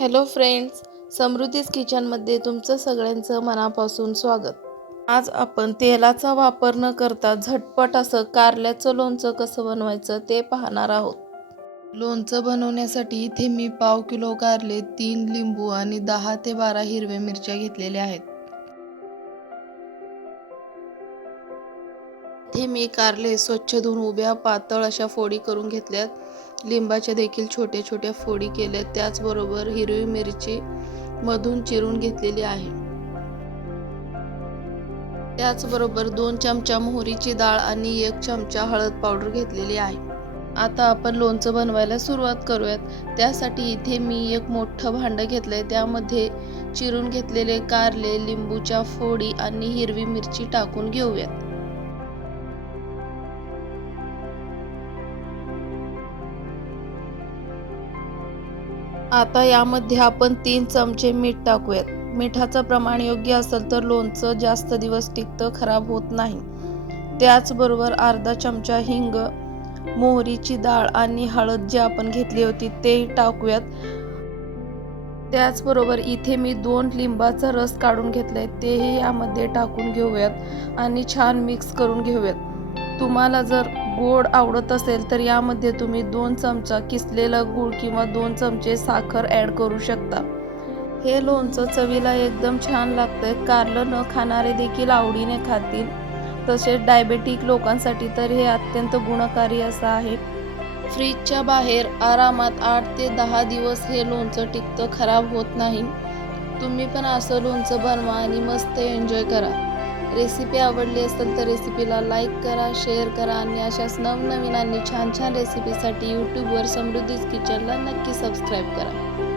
Hello friends समृद्धीज किचनमध्ये तुमचं सगळ्यांचं मनापासून स्वागत. आज आपण तेलाचा वापर न करता झटपट असं कारल्याचं लोणचं कसं बनवायचं ते पाहणार आहोत. लोणचं बनवण्यासाठी इथे मी पाव किलो कारले तीन लिंबू आणि दहा ते बारा हिरव्या मिरच्या घेतलेल्या आहेत. इथे मी कारले स्वच्छ धुवून उभ्या पातळ अशा फोडी करून घेतल्यात. लिंबाच्या देखील छोट्या छोट्या फोडी केल्या त्याचबरोबर हिरवी मिरची मधून चिरून घेतलेली आहे. त्याचबरोबर दोन चमचा मोहरीची डाळ आणि एक चमचा हळद पावडर घेतलेली आहे. आता आपण लोणचं बनवायला सुरुवात करूयात. त्यासाठी इथे मी एक मोठं भांडं घेतलंय. त्यामध्ये चिरून घेतलेले कारले लिंबूच्या फोडी आणि हिरवी मिरची टाकून घेऊयात. आता यामध्ये आपण तीन चमचे मीठ टाकूयात. मिठाचं प्रमाण योग्य असेल तर लोणचं जास्त दिवस टिकतं खराब होत नाही. त्याचबरोबर अर्धा चमचा हिंग मोहरीची डाळ आणि हळद जी आपण घेतली होती ते टाकूयात. त्याचबरोबर इथे मी दोन लिंबाचा रस काढून घेतलाय तेही यामध्ये टाकून घेऊयात आणि छान मिक्स करून घेऊयात. तुम्हाला जर गोड आवडत असेल तर यामध्ये तुम्ही दोन चमचा किसलेला गूळ किंवा दोन चमचे साखर ॲड करू शकता. हे लोणचं चवीला एकदम छान लागतं कारलं न खाणारे देखील आवडीने खातील. तसेच डायबेटिक लोकांसाठी तर हे अत्यंत गुणकारी असं आहे. फ्रीजच्या बाहेर आरामात आठ ते दहा दिवस हे लोणचं टिकतं खराब होत नाही. तुम्ही पण असं लोणचं बनवा आणि मस्त एन्जॉय करा. रेसिपी आवडली असेल तर रेसिपीला लाईक करा शेअर करा आणि अशाच नवनवीन आणि छान छान रेसिपीसाठी यूट्यूबवर समृद्धीज किचनला नक्की सबस्क्राईब करा.